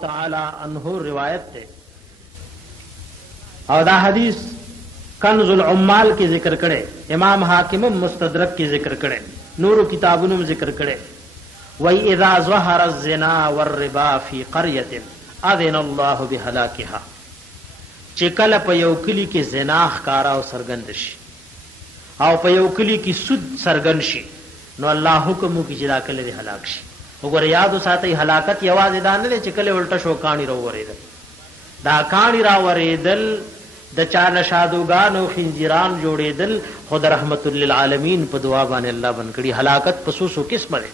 تعالی عنہ روایت ته او دا حدیث کنز العمال کی ذکر کړي، امام حاکم مستدرک کی ذکر کړي، نور کتابونو ذکر کړي. وای اذا ظهر الزنا والربا فی قريه اذن الله بهلاکها، چې کله په یو کلی کې زنا ښکارا او سرګند شي او په یو کلی کې سود سرګند شي، نو الله حکم کوي چې دا کله دې هلاک شي. وګوره یاد وساتئ، هلاکت یوازې دا نه چې کله ولټه شو کانی راوړېدل، دا کانی راوړېدل د چا نشادوګان او خنجران جوړېدل، خود رحمت للعالمین په دعا باندې الله بن کړي. هلاکت په سوسو قسمه ده،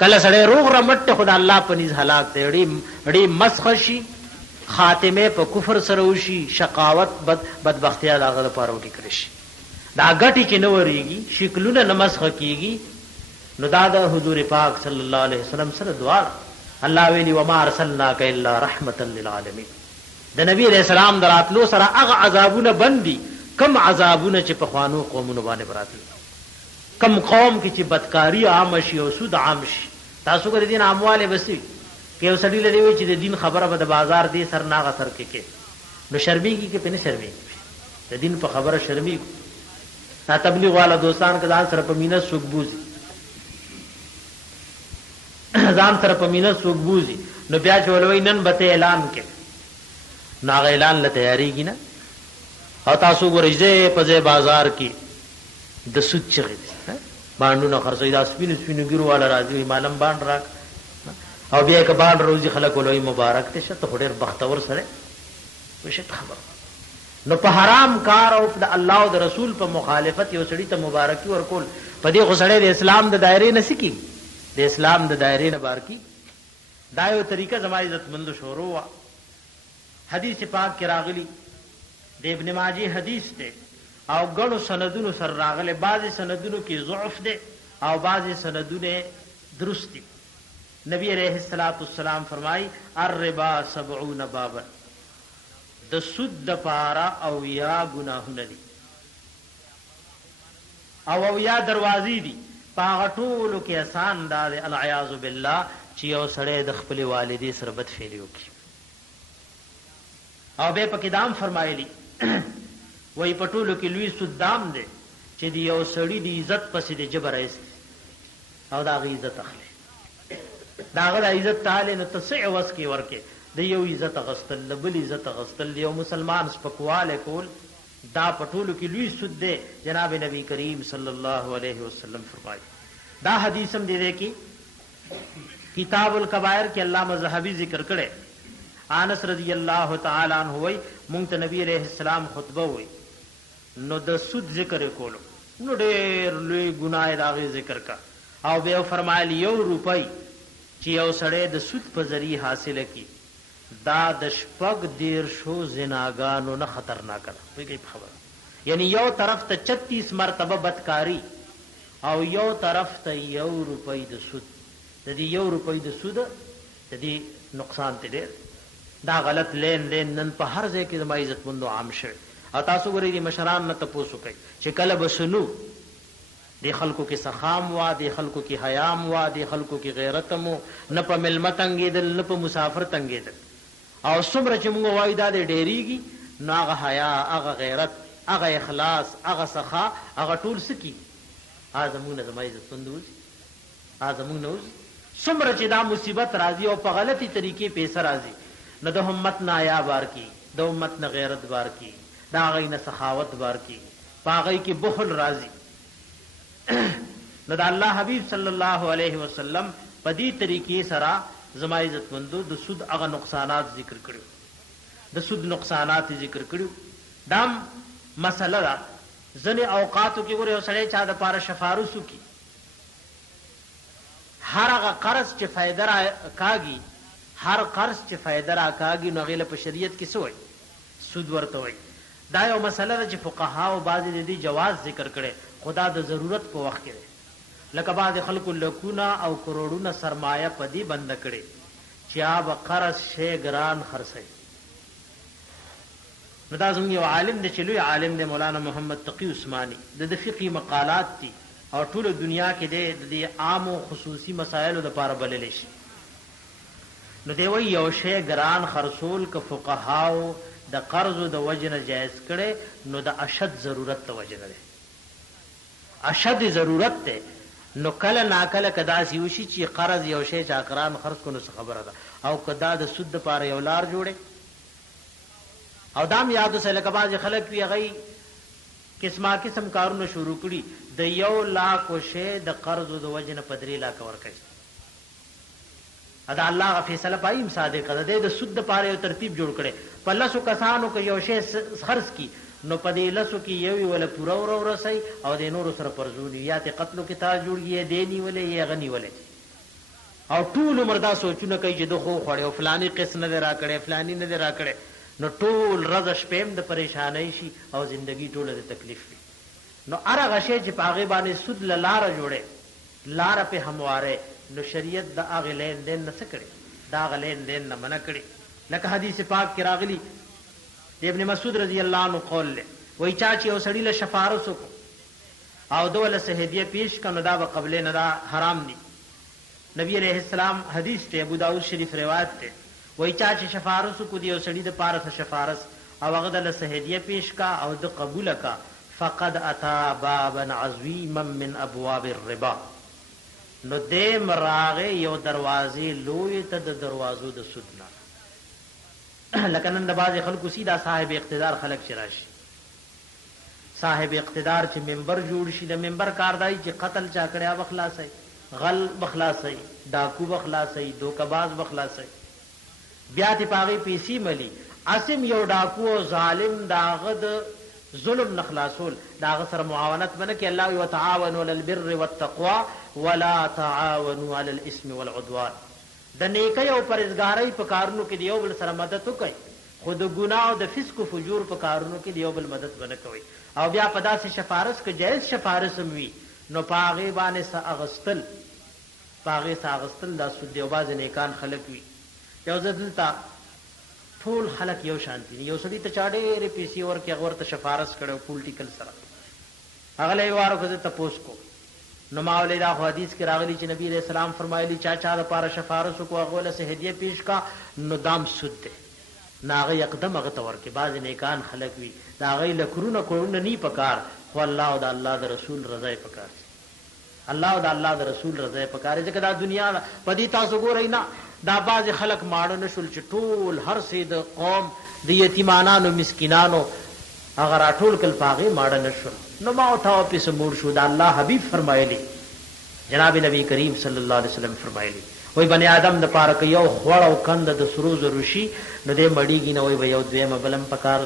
کله سړی روغ رمټ خدا الله په نيز هلاک ته اړي مسخ شي، خاتمه په کفر سره وشي، شقاوت بدبختیا داغه لپاره وټی کړی شي، دا غټي کې نو وريږي، شکلونه نمسخ کیږي. نو دا د حضور پاک صلی الله علیه وسلم سره دعا، الله ویلی وما ارسلناک الا رحمتا للعالمین. د نبی علیہ السلام دراتلو سره هغه عذابونه بندي، کم عذابونه چې په خوانو قومونو باندې براتل، کم قوم کې چې بدکاری عام شي او سود عام شي. تاسو ګر دین امواله وسی کې وسړي لري وي چې د دین خبره به د بازار دی سر ناغه سر کې نو شرمېږي کې پنه شرمېږي، د دین په خبره شرمېږي. تا تبلیغ والا دوستان کدان سره په مینه سوګبوزي، ځان سره په مینه سوګبوزي، نو بیا چې ولوي نن به اعلان کې ناغه اعلان له تیاریږي نه. او تاسو ګورئ په بازار کې د سود چغې باندونه خرڅوي، دا سپینو ګیرو والا راځي مالم باند راک، او بیا که باند روزي خلک ولوي مبارک ته شته ډېر بختور سره وشت خبر. نو په حرام کار او د الله او د رسول په مخالفت یو سړی ته مبارکي ورکول، په دې غسړې د اسلام د دایره نه سکی، د اسلام د دایره نه بار کی. دا یو طریقه زما عزت مند شروع وا. حدیث پاک کې راغلی د ابن ماجه حدیث ته او غنو سندونو سره راغله، بعضی سندونو کې ضعف ده او بعضی سندونه درست دي. نبی علیہ الصلوۃ والسلام فرمای الربا 70 بابا، د سود د پارا او یا گناهونه دي او یا دروازې دي، پاغه ټولو کې آسان ده العیاذ بالله چې یو سړی د خپل والدې سره بد فعلی وکړي. او به پکې دام فرمایلی وای پټولو کې لوی سود دام دی چې دی یو سړی دی عزت پسې د جبر ایست او دا غي عزت اخلي، دا غي عزت تعالی نو تسع وس کې ورکه د یو عزت غستل بل عزت غستل یو مسلمان سپکواله کول، دا پټولو کې لوی سود دی. جناب نبی کریم صلی الله علیه وسلم فرمایي، دا حدیث هم دی کې کتاب الکبائر کې علامہ زاهبی ذکر کړي. انس رضی الله تعالی عنہ وای مونږ ته نبی علیہ السلام خطبه وای، نو د سود ذکر کولو، نو ډېر لوی ګناه داغه ذکر کا، او به فرمایلی 1 روپۍ چې یو سړی د سود په ذریعہ حاصله کی، دا د شپږ دیر شو زناګانو نه خطرناک ده. وایي خبر یعنی یو طرف ته 36 مرتبه بدکاری او یو طرف ته 1 روپۍ د سود، د دې 1 روپۍ د سود د دې نقصان ته ډېر. دا غلط لین دین نن په هر ځای کې د عزت مندو عام شوی. او تاسو ګورئ دي مشران نه تاسو کوي چې کله بسنو دی خلکو کې سخام وا، دی خلکو کې حیام وا، دی خلکو کې غیرت مو، نه په ملمت انګیدل نه په مسافر تنګیدل. او څومره چې موږ وایو دا ډېریږي، نو هغه حیا، هغه غیرت، هغه اخلاص، هغه سخا، هغه ټول سکی اعظمون زما عزت مندو اعظمون نو. څومره چې دا مصیبت راځي او په غلطي طریقې پیسې راځي، نو د امت نه حیا بار کی، د امت نه غیرت بار کی، دا غي نه سخاوت بار کی، پاغی کې بخل راځي. نو د الله حبیب صلی الله علیه وسلم په دې طریقې سره زما عزت مندو د سود هغه نقصانات ذکر کړو، د سود نقصانات ذکر کړو. دام مسله ده ځنې اوقاتو کې ګوره سړی چا د پاره شفارسو کی، هر هغه قرض چې فائدہ را کاږي، هر قرض چې فائدہ را کاږي نو غیله په شریعت کې څه وایي؟ سود ورته وایي. دا یو مسله ده چې فقها او بعضې د دې جواز ذکر کړي، خدا د ضرورت په وخت کې لکه بعض خلکو لکونه او کروڑونه سرمایه په دې بند کړي چې آب قرض شی ګران خرڅي. نو دا زموږ یو عالم دی چې لوی عالم دی مولانا محمد تقی عثماني، د فقهي مقالات دي او ټول دنیا کې د عام او خصوصي مسایلو لپاره بلل شي. نو دی وی یو شی ګران خرصول ک فقهاو د قرض د وجنه جائز کړي نو د اشد ضرورت ته وجنه ده اشد ضرورت ته نو کله ناکله کدا سیوشي چې قرض یو شی چا قران خرج کو نو خبره ده او کدا د سود لپاره یو لار جوړه او دام یادو سره کباز خلک وی غي قسمه قسم کارونه شروع کړي د 1 لاکھ شی د قرض د وجنه 3 لاکھ ورکړي ادا الله فیصله پایم صادق ده د سود لپاره یو ترتیب جوړ کړي په لاسو کسانو کې یو شی خرج کی نو پدې لاسو کې یوي ولا پورا ورسي او د نور سره پرزونی یا ته قتل کې تا جوړږي دینی ولې یا غنی ولې او ټول مردا سوچونه کوي چې دغه خوړې فلانی قسم نه راکړې فلانی نه راکړې نو ټول رز شپم د پریشانای شي او زندگی ټوله د تکلیف وي نو ارغه شی چې پاغه باندې سود لار جوړه لار په همواره نو شریعت د اغه لین دین نه سکړي دا غلین دین نه منع کړي لکه حدیث پاک کې راغلی ابن مسعود رضی اللہ عنہ قول لے وہی چاچی او سڑی له شفارسو کو او دوله سه هدیه پیش کنو دا به قبل نه دا حرام دي نبی علیہ السلام حدیث ته ابو داؤد شریف روایت ته وہی چاچی شفارسو کو دی او سڑی د پاره شفارس او هغه د سه هدیه پیش کا او د قبول کا فقد اتا بابا عظیما من ابواب الربا نو دې مراغه یو دروازې لوی ته د دروازو د سودنا لکه نن د باز خلکو سیدا صاحب اقتدار خلک شراشي صاحب اقتدار چې منبر جوړ شي د منبر کار دی چې قتل چا کړیا بخلاصي غل بخلاصي ډاکو بخلاصي دوکباز بخلاصي بیا ته پاغي پیسي ملي اسم یو ډاکو ظالم داغد ظلم نخلاصول داغ سره معاونت بنه کې الله وتعاونوا على البر والتقوى ولا تعاونوا على الاثم والعدوان د نیکي او پرهیزګارۍ په کارونو کې دیو بل سره مدد وکړي خود ګناه او د فسق او فجور په کارونو کې دیو بل مدد ونه کوي او بیا په داسې شفارس کې جائز شفارس وي نو پاغه باندې اغستل د سود دیو باز نیکان خلق وي یو ځدلتا ټول خلق یو شانتي یو سړي ته چاډې پیسي ورکه ورته شفارس کړو پولیټیکل سره اغله واره کو ته تاسو کو نو ماولې دا حدیث کې راغلی چې نبی رسول الله فرمایلی چا چا لپاره شفارس کو هغه له هدیه پیش کا نو دام سود ده ناغه یقدم هغه تور کې باز نیکان خلق وي دا غي لکرونه کورونه نی پکار خو الله او د الله د رسول رضا پکار الله او د الله د رسول رضا پکار ځکه دا دنیا پدې تاسو ګورئ نه دا باز خلق ماړو نشول چې ټول هر سید قوم د یتیمانانو مسکینانو اگر اټول کل پاغه ماړه نشول نو ما او تاسو په سمور شو دا الله حبیب فرمایلی جناب نبی کریم صلی الله علیه وسلم فرمایلی وای بنی آدم د پاره کې یو خوړ او کند د سروز روشي نو دې مړیږي نو وای یو دویمه بلم پکار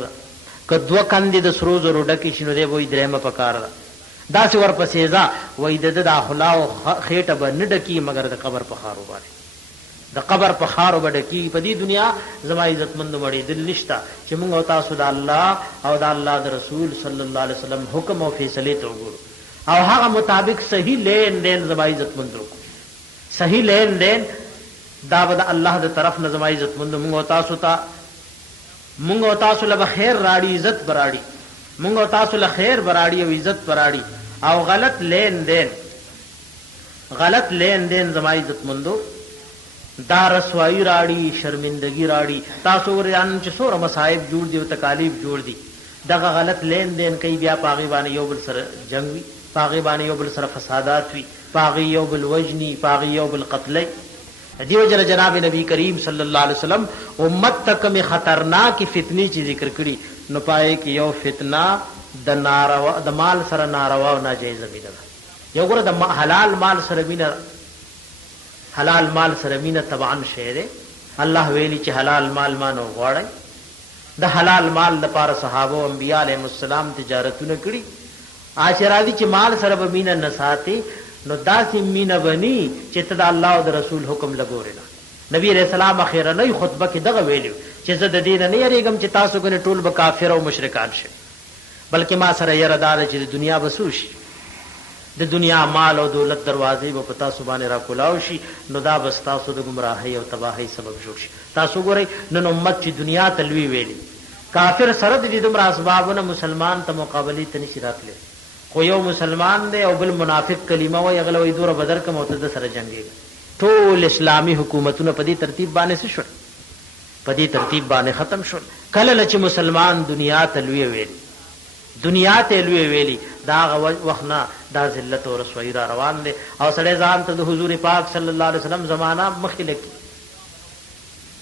ک دو کند د سروز روډکی شنو دې وای درېمه پکار دا څور پسې ځا وای د داخلا او خېټه به نډکی مگر د قبر په خارو باندې د قبر په خارو بډکی په دې دنیا زما عزت مند مړي دل نشتا چې موږ او تاسو د الله او د الله د رسول صلی الله علیه وسلم حکم او فیصله ته وګورو او هغه مطابق صحیح لین دین زما عزت مند وکړو صحیح لین دین دا به الله د طرف نه زما عزت مند موږ او تاسو له خیر راړي عزت براړي موږ او تاسو له خیر براړي او عزت براړي او غلط لین دین زما عزت مندو دا رسوائی راړي شرمندگی راړي تاسو وران چې سور مصائب جوړ دي او تکالیف جوړ دي دغه غلط لین دین کوي بیا پاغي باندې یو بل سره جنگ وي پاغي باندې یو بل سره فسادات وي پاغي یو بل وجني پاغي یو بل قتل دیو جناب نبی کریم صلی الله علیه وسلم امت تک میں خطرناک فتنی چی ذکر کړي نو پای کې یو فتنه د ناروا د مال سره ناروا او ناجیز مینه یو ګره د حلال مال سره مینه حلال مال سره مینه طبعا شعر الله ویلی چې حلال مال مانو غواړي د حلال مال لپاره صحابه او انبیاء علیهم السلام تجارتونه کړي عاشرادي چې مال سره به مینه نه ساتي نو داسې مینه بني چې ته د الله او د رسول حکم لګورې نبی رسول الله اخیرا نه خطبه کې دغه ویلو چې زه د دین نه یریږم چې تاسو ګنه ټول به کافر او مشرکان شي بلکې ما سره یره دار چې د دنیا بسوش د دنیا مال او دولت دروازې به پتا سبحانه را کولاو شي نو دا بس تاسو د گمراهۍ او تباہی سبب جوړ شي تاسو ګورئ نن امت چې دنیا تلوي ویلي کافر سره د دې دومره اسبابونه مسلمان ته مقابله ته نشي راتلی خو یو مسلمان دی او بل منافق کلمه وای غلوې دوره بدر کوم او ته سره جنگي ټول اسلامی حکومتونه په دې ترتیب باندې شول، په دې ترتیب باندې ختم شول. کله چې مسلمان دنیا ته لوی ویلی، دنیا ته لوی ویلی، دا وخت نه دا ذلت او رسوایی را روان دي. او سړی ځان ته د حضور پاک صلی الله علیه وسلم زمانہ مخکې لکي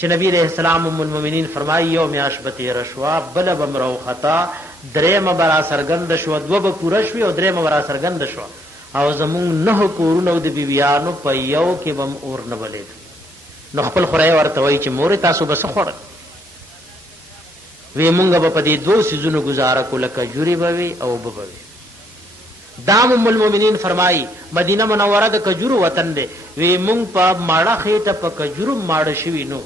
چې نبی علیہ السلام ام المؤمنین فرمایي یو میاشت به تېره شوه، بله به م راوخته، درېیمه به را څرګنده شوه، دوه به پوره شوې او درېیمه به را څرګنده شوه، او زمونږ 9 کورونه د بیبیانو په یو کې به م اور نه بلېده. نو خپل خورای ورته وایي چې مورې تاسو به څه خوړل؟ وی مونږ به په دې 2 سیزونو گزاره کو، لکه جوري به وي او اوبه به وي. دا ام المؤمنین فرمایي مدینه منوره د کجورو وطن دی. وی مونږ په ماړه خېټه په کجورو ماړه شوي نو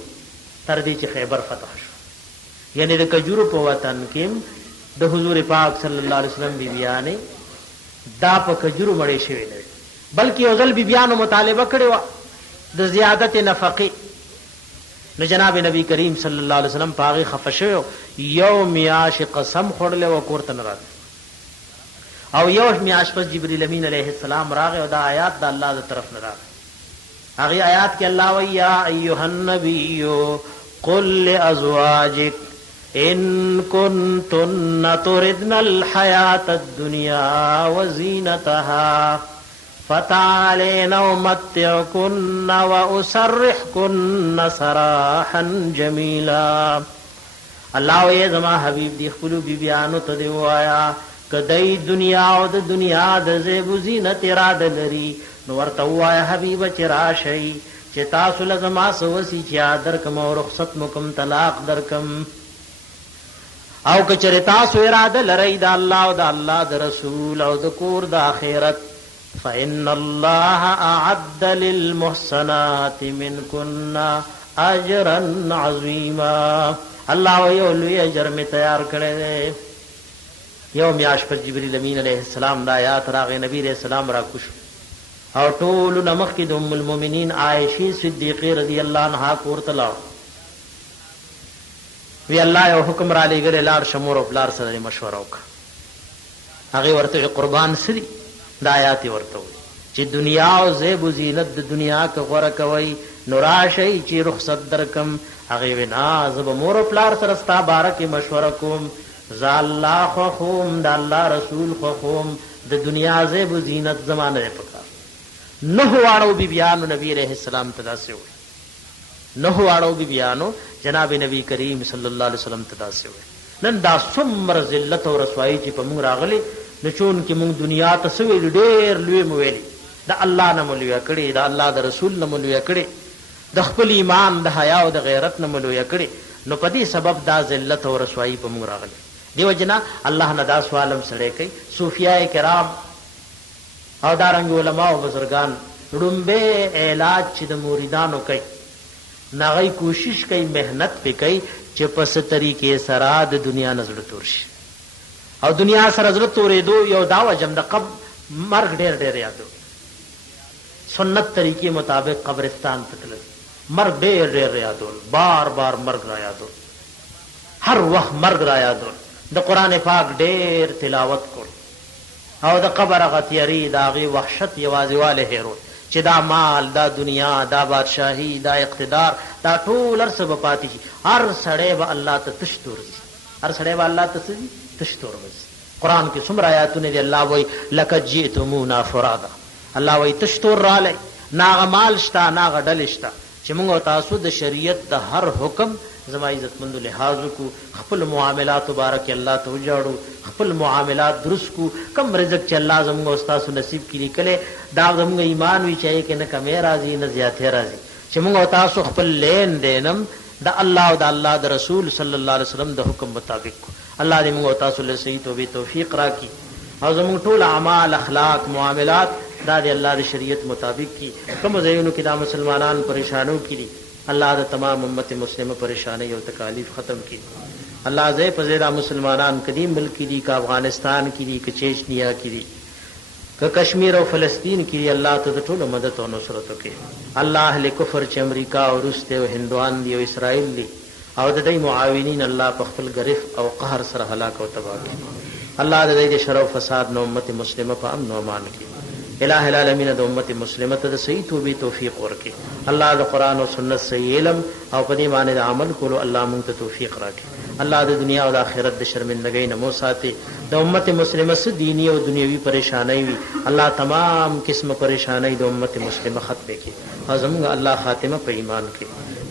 تر دې چې خیبر فتح شو. یعنی د کجورو په وطن کې د حضور پاک صلی الله علیه وسلم بیبیانې دا په کجورو مړې شوي نه، بلکې یو ځل بیبیانو مطالبه کړې وه د زیادت نفقې. نو جناب نبی کریم صلی الله علیه وسلم په هغې خفه شوی، یو میاشت قسم خوړلی و کور ته نه راغلی، او یو میاشت پس جبریل امین علیه السلام راغی او دا آیات د الله د طرف نه راغی. هغې آیات کې الله وایي یا ایها النبی قل لازواجک ان کنتن تردن الحیاة الدنیا وزینتها فتعالین امتعکن واسرحکن سراحا جمیلا. الله وی زما حبیب دی خپلو بیبیانو ته دی وایا کدی دنیا او د دنیا د زیب و زینت اراده لري، نو ورته وایا حبیب چې راشئ چې تاسو له زما څه وسي چې درکم او رخصت مکم طلاق درکم. او که چېرې تاسو اراده لرئ د الله او د الله د رسول او د کور د آخرت، فإن الله أعد للمحسنات منكن أجرا عظيما. الله یو لوی اجر می تیار کړی دی. یو میاشت پر جبرئیل امین علیه السلام دا آیات راغی، نبی علیہ السلام را کوش او ټول نمخ کې د ام المؤمنین عائشہ صدیقہ رضی الله عنها کور ته لاړ. وی الله یو حکم را لېږلی، لاړ شمور او پلار سره مشوره وکړه. هغې ورته قربان سری دا آیات ورته وي چې دنیا او زیب و زینت د دنیا که غوره کوئ نو راشئ چې رخصت درکم. هغې وی نه زه به مور او پلار سره ستا باره کې مشوره کوم، زه الله خوښوم، د الله رسول خوښوم، د دنیا زیب و زینت زما نه دی پکار. 9 واړو بیبیانو نبی علیہ السلام ته داسې وویل، 9 واړو بیبیانو جناب نبی کریم صلی الله علیه وسلم ته داسې وویل. نن دا څومره ذلت او رسوایی چې په موږ راغلی، نو چون کې موږ دنیا ته څه ویلي، ډېر لوی مو ویلي، د الله نه مو لویه کړې، د الله د رسول نه مو لویه کړې، د خپل ایمان د حیا او د غیرت نه مو لویه کړې. نو په دې سبب دا ذلت او رسوایی په موږ راغلی. دیو جنا الله نه دا سوالم سړی کوي. صوفیای کرام او دارنګ علما او بزرگان ړومبه علاج چې د مریدانو کوي، ناغی کوشش کوي، محنت پې کوي چې په څه طریقې سره د دنیا نه زړه تور شي. او دنیا سره زړه تورېدو یو دا وجم د مرګ ډېر ډېر یادو، سنت طریقې مطابق قبرستان ته تلل، مرګ ډېر ډېر یادول، بار بار مرګ را یادول، هر وخت مرګ را یادول، د قرآن پاک ډېر تلاوت کول، او د قبر هغه تیاري د هغې وحشت یوازې والی هېرول چې دا مال، دا دنیا، دا بادشاهي، دا اقتدار، دا ټول هر څه به پاتې شي. هر سړی به الله ته تش تور ځي، هر سړی به الله ته څه ځي، تش تور به ځي. قرآن کې څومره آیاتونه دي، الله وایي لقد جئتمونا فرادا، الله وایي تش تور رالی، نه هغه مال شته نه هغه ډلې شته چې موږ او تاسو د شریعت د هر حکم زما عزتمندو لحاظ وکړو، خپل معاملات مبارک الله ته وجاړو، خپل معاملات درست کو. کم رزق چې الله زموږ او تاسو نصیب کړي لیکلی، دا زموږ ایمان وي چې کې نه کمی راځي نه زیاتې راځي، چې موږ او تاسو خپل لین دینم د الله او د الله د رسول صلی الله علیه وسلم د حکم مطابق کو. الله دې موږ او تاسو له صحیح توبې توفیق راکړي، او زموږ ټول اعمال، اخلاق، معاملات دا د الله د شریعت مطابق کی. کوم ځایونو کې دا مسلمانان پریشانو کړي، الله د تمام امت مسلمه پریشانی او تکالیف ختم کړي. الله زې په زیرا مسلمانان قدیم ملک دي، کا افغانستان کې دي، که چیچنیا کې دي، که کشمیر او فلسطین کې دي، الله ته د ټولو مدد او نصرت وکړي. الله اهل کفر چې امریکا او روس ته او هندوان دي او اسرائیل دي او د دې معاونین الله په خپل گرفت او قهر سره هلاک او تباہ کړي. الله د دې شر او فساد نو امت مسلمه په امن او امان کړي. الہ العالمین د امت مسلمه ته صحیح توبې توفیق ورکړي. الله د قران او سنت صحیح علم او په دې باندې عمل کولو الله موږ ته توفیق راکړي. الله د دنیا او د آخرت د شرمندګۍ نه مو ساتي. د امت مسلمه س دینی او دنیوي پریشانای وي الله تمام قسم پریشانای د امت مسلمه ختم کړي. او زموږ الله خاتمه په ایمان کې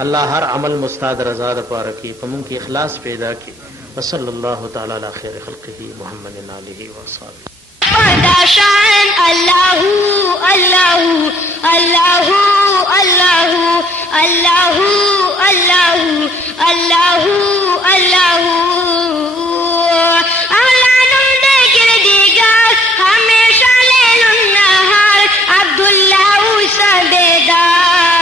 الله هر عمل مستعد رضا ده پاره کې په موږ کې اخلاص پیدا کړي. وصلی الله تعالی علی خیر خلقه محمد علیه و اصحابہ. شان الله الله الله الله الله الله الله الله اعلانم دگر دیگر ہمیشہ لیل النهار عبداللہ سبیدار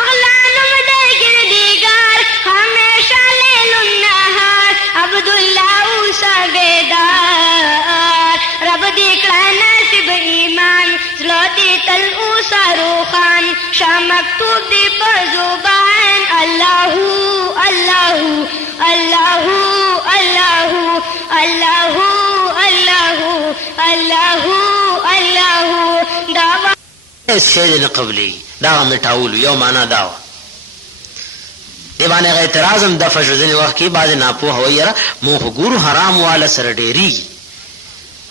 اعلانم دگر دیگر ہمیشہ لیل النهار عبداللہ سبیدار رب دیکھا نصیب ایمان زلو دی تل اوسا روخان شاہ مکتوب دی پر زبان اللہ اللہ اللہ اللہ اللہ اللہ اللہ اللہ دعوی سید قبلی دا مټاول یو معنا دا دی باندې اعتراضم د فشذن وخت کې بعد ناپوه وایره مو ګورو حرام والا سره ډیری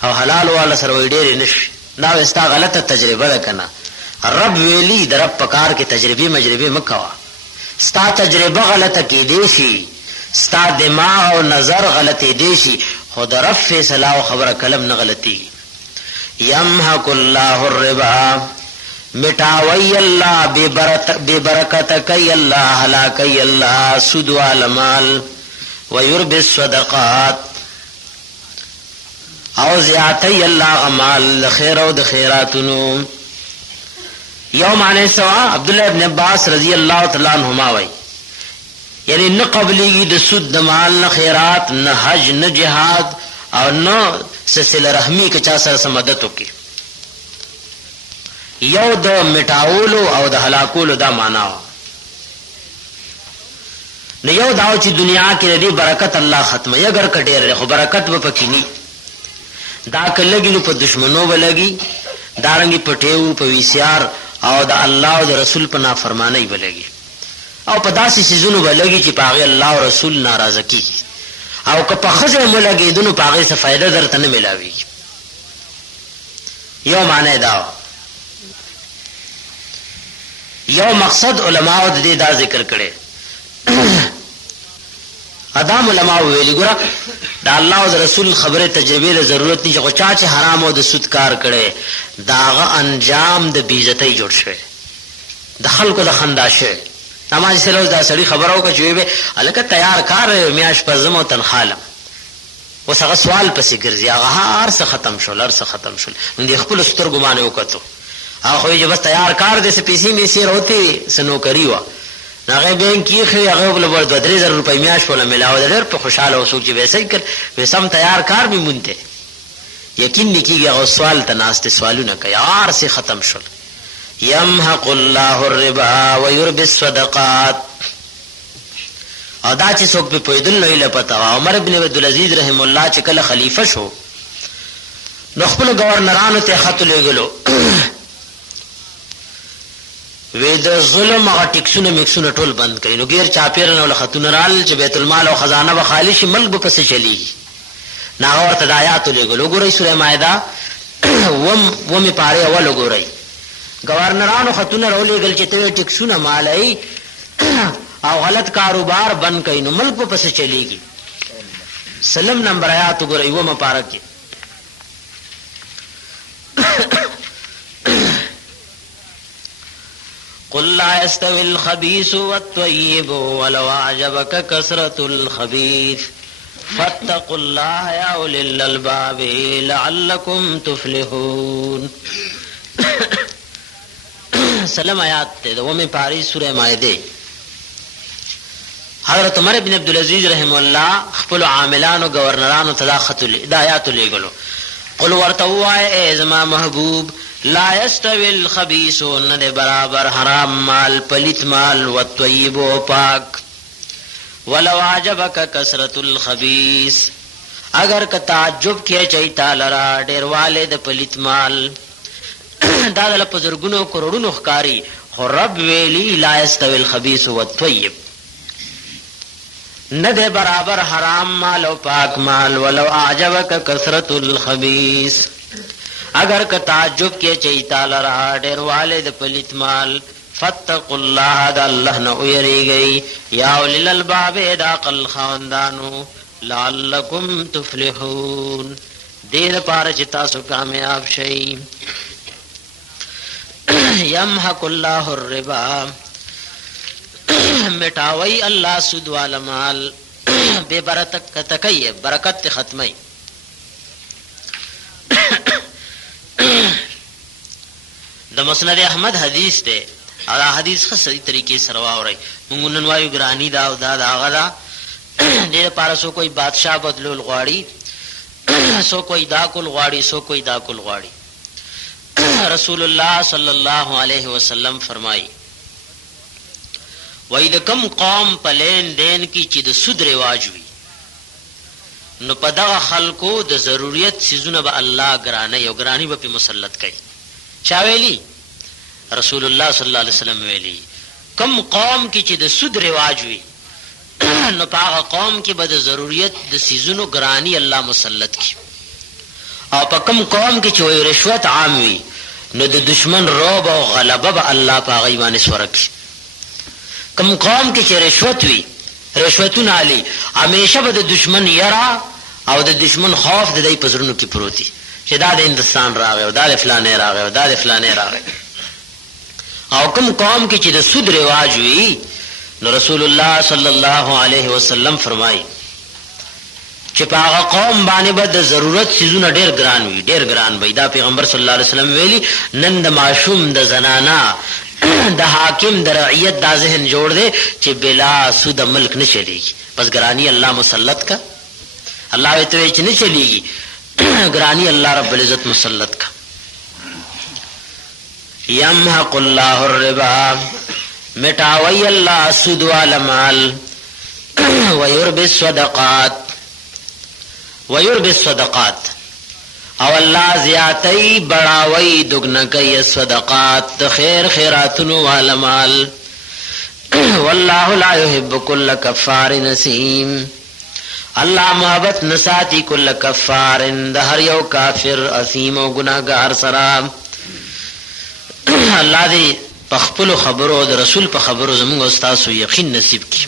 او حلال والا سره ډیری نشي دا وستا غلطه تجربه ده کنه. رب ویلی در رب پکار کې تجربه مجربه مکوا. ستا تجربه غلطه کې دی شي ستا دماغ او نظر غلطه دی شي خود رب فیصله او خبره کلم نه غلطي. یمحق الله الربا مٹاوی اللہ بے برکت کئی اللہ ہلاکی اللہ سود والمال ویربی الصدقات او زیادتی اللہ غمال خیر و دخیراتنو. یوم آنے سوا عبداللہ ابن عباس رضی اللہ تعالیٰ عنہما وی یعنی نہ قبلی د سود مال نہ خیرات نہ حج نہ جہاد اور نہ سلسلہ رحمی کے چا سره مددو کی یو د مټاولو او د هلاکولو دا معنا نو یو داو چې دنیا کې دې برکت الله ختمه یا ګر کټیر خو برکت به پکې ني دا کلهږي نو په دشمنو بلګي دارنګي پټیو په ویسیار او د الله او د رسول په نافرمانی بلګي او په داسې سيزونو بلګي چې پاغه الله او رسول ناراضه کی او که په خزه ملګي دونو پاغه څه فائدہ درته نه ملاوي. یو معنی دا یو مقصد علماء د دې دا ذکر کړي ادم علماء ویلي ګره دا الله او رسول خبره تجربه له ضرورت نشي خو چا چې حرام او د سود کار کړي داغه انجام د بیزتۍ جوړ شوی د خلکو د خنداشه تمام سره دا سړي خبرو کا جوړې به الکه تیار کار میاش په زمو تنخالم وسغه سوال پسې ګرځي هغه هر څه ختم شول هر څه ختم شول دې خپل سترګو باندې وکړو هغه یې بس تیار کار دې پیسې می سي روتي سنو کریوا هغه بینک یې خو هغه بل 2000 روپۍ میاش ولا ملاو ډېر په خوشاله او سوچ به سې کړ به سم تیار کار به مونته یقین نکیږي هغه سوال تناسته سوالونه کوي هر څه ختم شول. یمحق الله الربا ويربي الصدقات او دا چې څوک په پویدل نه لپتا عمر ابن عبد العزيز رحم الله چې کله خلیفہ شو نو خپل گورنرانو ته خط لګلو وې د ظلم او ټیکسونه میکسونه ټول بند کړي نو غیر چاپیرنه ول خطونه رال چې بیت المال او خزانه به خالی شي ملک به پسې چلیږي ناغور تدایات لګلو ګورې سورې مائده ومه پاره اول ګورې گورنرانو خطونه رولېګل چې ته ټیکسونه مالای او غلط کاروبار بند کړي نو ملک په پسې چلیږي. سلم نمبر آیات ګورې و مبارک کې قل لا يستوي الخبيث والطيب ولو أعجبك كثرة الخبيث فاتقوا الله يا أولي الألباب لعلكم تفلحون. سلام آیات ته دومه پاری سوره مائده حضرت عمر بن عبد العزيز رحم الله خپل عاملانو گورنرانو تداخت الهدايات لګلو قل ورتوا ای زما محبوب لا يستوي الخبيث ند برابر حرام مال پلیت مال والطيب پاک ولو عجبك كثرة الخبيث اگر که تعجب کیے چای تعالی را ډیر والد پلیت مال دا د لپزرګونو کروڑونو ښکاری خو رب ویلی لا یستوی الخبیث والطیب نه ده برابر حرام مال او پاک مال ولو اعجبک کثرت الخبیث اگر که تعجب کې چي تعالی را ډېر والد پلیت مال فتقوا الله د الله نه ويریږي یا اولل الباب د عقل خواندانو لعلکم تفلحون دې لپاره چې تاسو کامیاب شئ یمحق الله الربا مٹاوی اللہ سود والا مال بے برکت برکت ختمی د مسند احمد حدیث ته او حدیث خو صحیح طریقې سره واوري مونږ نن وایو ګرانی دا او دا غدا دې لپاره سو کوئی بادشاہ بدلول غواړي سو کوئی دا کول غواړي سو کوئی دا کول غواړي رسول الله صلی الله علیه وسلم فرمایي وای د کم قوم په لین دین کې چې د سود رواج وي نو په دغه خلکو د ضرورت سيزونه به الله ګرانه یو ګرانی به په مسلط کوي چا ویلي رسول الله صلی الله علیه وسلم ویلي کم قوم کې چې د سود رواج وي نو په هغه قوم کې به د ضرورت د سيزونو ګرانی الله مسلط کوي او په کم قوم کې چې وي رشوت عام وي نو د دشمن روب او غلبه به الله په هغه باندې سورکي کم قوم کې چې رشوت وي رشوتونه علي همیشه به د دشمن یرا او د دشمن خوف د دې پزړونو کې پروتي چې دا د هندستان راغی او دا د فلانه راغی او دا د فلانه راغی او کم قوم کې چې د سود رواج وي نو رسول الله صلی الله علیه وسلم فرمایي چې په هغه قوم باندې به د ضرورت سيزونه ډېر ګران وي ډېر ګران وي دا پیغمبر صلی الله علیه وسلم ویلي نن د معشوم د زنانا د حاکم د رعیت دا ذهن جوړ دے چې بلا سود ملک نه چلیږي بس ګرانی الله مسلط کا الله وی ته نه چلیږي ګرانی الله رب العزت مسلط کا یمحق الله الربا مٹاوی الله سود والمال ويربي الصدقات او الله زیاتی بڑاوی دگنکی صدقات خیر خیراتنو والمال والله لا يحب كل كفار نسیم الله محبت نساتی کل کفار د هر یو کافر اسیم او گناهګار سره الله دې په خپل خبرو د رسول په خبرو زموږ استاد یقین نصیب کړي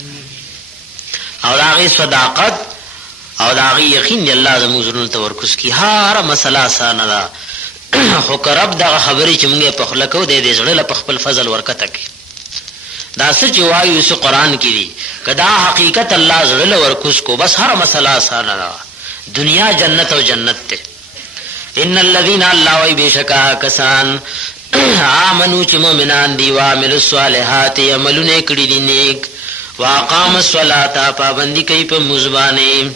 او هغه صداقت او دا غي یقین الله زموږ زړونو ته ورکوس کی هر مسله آسان ده خو کرب دا خبرې چې موږ په خپل کو دې زړه په خپل فضل ورکته کی دا سچ وایو چې قران کې دي کدا حقیقت الله زړه ورکوس کو بس هر مسله آسان ده دنیا جنت او جنت ته ان الذين الله وای بشکا کسان آمنو چې مؤمنان دي وعملوا الصالحات عملونه کړی دي نیک واقام الصلاه پابندي کوي په مزبانه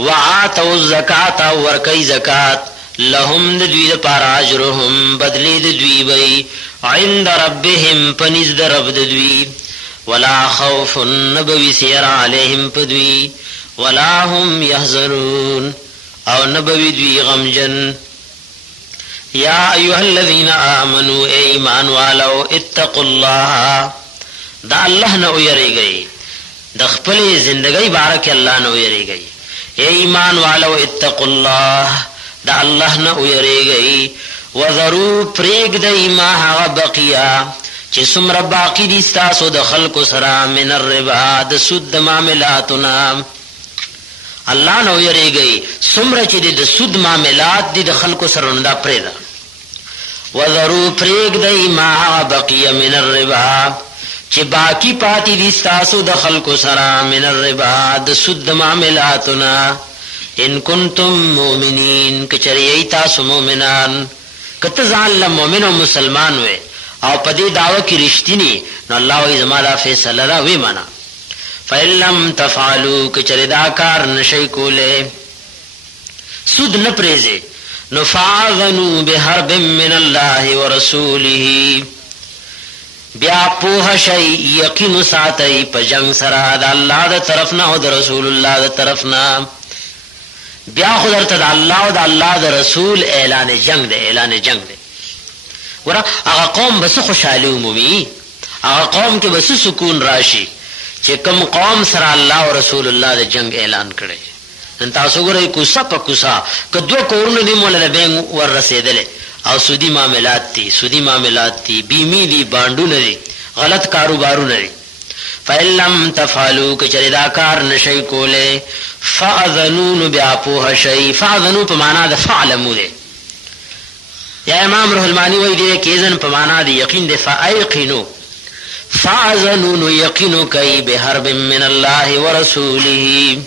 وآتوا الزکات ورکی زکات لهم د دوی لپاره اجرهم بدلی د دوی وي عند ربهم پنځ د رب د دوی ولا خوف نبوي سير عليهم پدوي ولا هم يحزنون او نبوي دوی غمجن یا ایها الذين امنوا ایمان والو اتقوا الله دا الله نه ويریږي د خپل ژوندۍ بارک الله نه ويریږي ایمان والو اتقوا الله دا الله نه ويریږي وذروا پریګ دای ما هغه بقیا چې څومره باقی دي تاسو د خلکو سره من الربا د سود معاملاتنا الله نو یریږي څومره چې د سود معاملات دي د خلکو سره نه پرېدا وذروا پریګ دای ما بقی من الربا چې باقی پاتې دي تاسو د خلکو سره من الربا د سود معاملاتنا ان کنتم مؤمنین کچری تاسو مؤمنان کته ځان له مؤمن او مسلمان وي او پدې داوا کې رښتینی نو الله وی زماده فیصله را وی معنا فلم تفعلوا کچری دا کار نشي کوله سود نه پریزه نو فاذنوا بحرب من الله ورسوله بیا په شی یقین ساتي په جنگ سره د الله د طرف نه او د رسول الله د طرف نه بیا خو درته د الله او د الله د رسول اعلان جنگ دی ورا هغه قوم بس خوشاله ومومي، هغه قوم کې بس سکون راشي چې کوم قوم سره الله او رسول الله د جنگ اعلان کړي. نن تاسو ګورئ کوسه په کوسه که دوه کورونه دي مولا به ور رسیدلې او سودی معاملات دي، بیمی دي، باندونه دي، غلط کاروبارونه دي. فَإِلَّمْ تَفْعَلُوا کچریدا کار نشي کوله فَأَذَنُوا بیا په شي. فَأَذَنُوا په معنا د فعلمو دي. یا امام روح المانی وایي دي کې ځن په معنا دي یقین دي. فَأَيْقِنُوا فَأَذَنُوا یقینو کوي به حرب من الله ورسوله،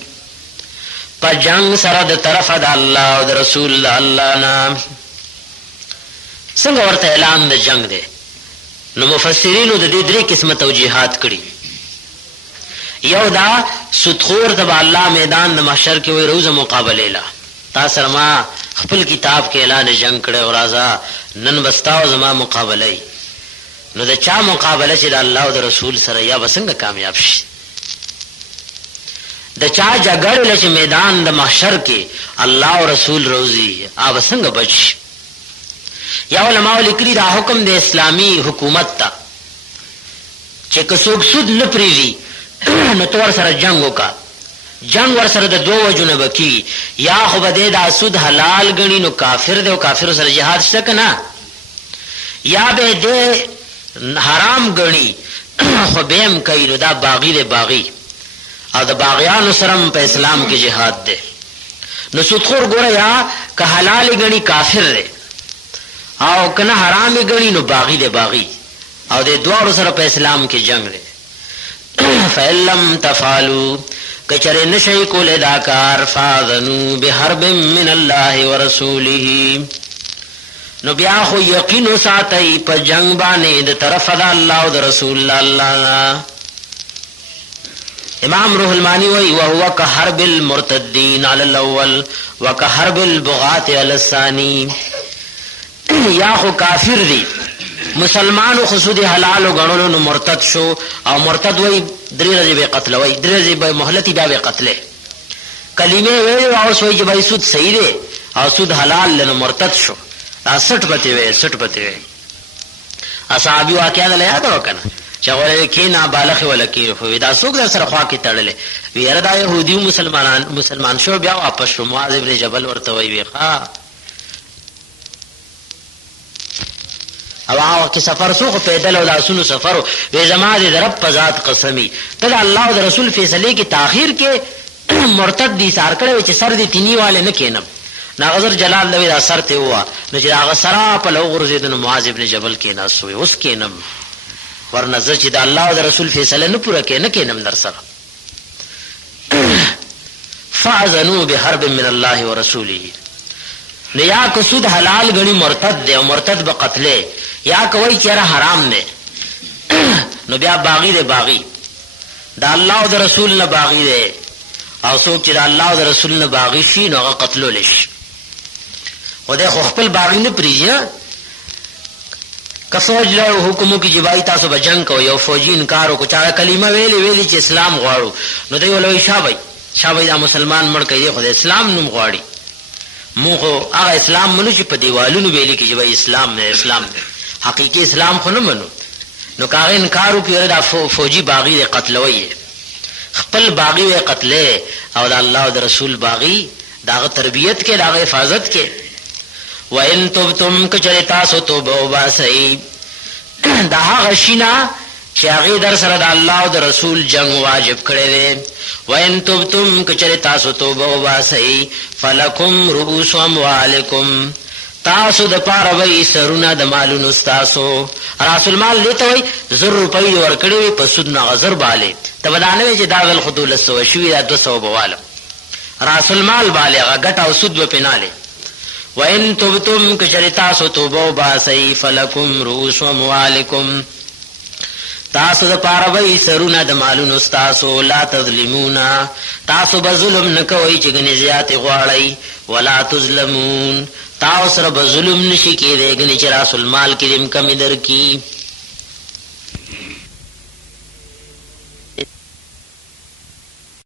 په جنگ سره د طرف د الله او د رسول الله نه. څنګه ورته اعلان د جنگ دی؟ نو مفسرینو د دې درې قسمه توجیهات کړي. یو دا سودخور د الله میدان د محشر کې وي روزه مقابله لا تاسو ما خپل کتاب کې اعلان جنگ کړي او راځه نن بستاو زما مقابله. نو د چا مقابله چې د الله او د رسول سره یا بسنګ کامیاب شي، د چا جګړه چې میدان د محشر کې الله او رسول روزي ا بسنګ بچ. یا علماء لیکلي دا حکم د اسلامی حکومت ته چې کڅوګ سود نه پریږي نو تور سره جنگ وکا. جنگ ور سره د دوه وجونه بکی، یا خو بده دا سود حلال غني نو کافر دی او کافر سره jihad شته کنه، یا به دې حرام غني خو بهم کوي نو دا باغی دی باغی او د باغیانو سره په اسلام کې jihad دی. نو سودخور ګوره یا که حلال غني کافر دی او کنه حرام غني نو باغی دی باغی او د دوه سره په اسلام کې جنگ دی. فَإِلَّمْ تَفْعَلُوا کچره نشي کول دا کار فَأَذَنُوا بِحَرْبٍ مِّنَ اللَّهِ وَرَسُولِهِ نو بیا خو یقین ساتي په جنگ باندې د طرف د الله او د رسول الله. امام روح المانی وی وهو كحرب المرتدين على الاول وكحرب البغاة على الثاني. یا خو کافر دی مسلمانو خصوصي حلال غنولو نو مرتد شو او مرتد وی درې ورځې به قتل وی درې ورځې به مهلتي بیا به قتل کلمه وی او سوی چې به سود صحیح دی او سود حلال لنو مرتد شو. 60 پته وی اصحابي واقعا له یاد وکنه چې غوړې کې نابالغ ولکې خو دا څوک در سره خوا کې تړلې ویره دا يهودي مسلمان شو بیا واپس شو. معاذ ابن جبل ورته وی ښا او هغه کې سفر سوخ پیدل او لاسونو سفر وې زما دې رب په ذات قسمی ته الله او رسول فیصله کې تاخير کې مرتد دي سار کړي چې سر دې تینی والے نه کینم ناغذر جلال دوی دا سر ته هوا نو چې هغه سره په لوغ رزیدن معاذ ابن جبل کې ناس وي اوس کینم ورنه چې د الله او رسول فیصله نه پوره کې نه کینم در سره. فاذنوا بحرب من الله ورسوله نو یا کو سود حلال غني مرتد دی او مرتد به قتل یا کوي چې حرام دی نو بیا باغی دی باغی د الله او د رسول نه باغی دی او څوک چې د الله او د رسول نه باغی شي نو هغه قتل لشي. خدای خو خپل باغی نه پریږي کسوج له حکمو کې جبای تاسو به جنگ کوي او فوجي انکار کو چا کلمه ویلي چې اسلام غواړو نو دوی ولوي شابه دا مسلمان مړ کوي خدای اسلام نوم غواړي موږ هغه اسلام منو چې په دیوالونو ویلي کې جبای اسلام نه حقيقي اسلام خو نه منو نو کاغه انکار کوي دا فوجي باغی قتلوي خپل باغی و قتل او د الله او د رسول باغی داغه تربیت کې داغه حفاظت کې. وَإِن تُبْتُمْ كَجَرِتَا سُتُوبَ وَبَاسَئِ دا هغه شینا چې هغه در سره د الله او د رسول جنگ واجب کړی دی. وَإِن تُبْتُمْ كَجَرِتَا سُتُوبَ وَبَاسَئِ فَلَكُمْ رُؤُوسُ أَمْوَالِكُمْ تاسو د پاره وای سرونه د مالونو تاسو رسول مال لیته وای 100 روپۍ ورکړي په سود نه غزر باله ته ودانه چې داغل خدول سو شوی دا 200 بواله رسول مال باله غټ او سود په پیناله. وَإِن تُبْتُمْ كَجَرِتَا سُتُوبَ وَبَاسَئِ فَلَكُمْ رُؤُوسُ أَمْوَالِكُمْ تاسو د پاره وای سرونه د مالونو تاسو لا تظلمون تاسو به ظلم نه کوئ چې غنی زیات غواړئ ولا تظلمون تاسو سره به ظلم نشي کېدای غنی چې رسول مال کې دم کمی در کی.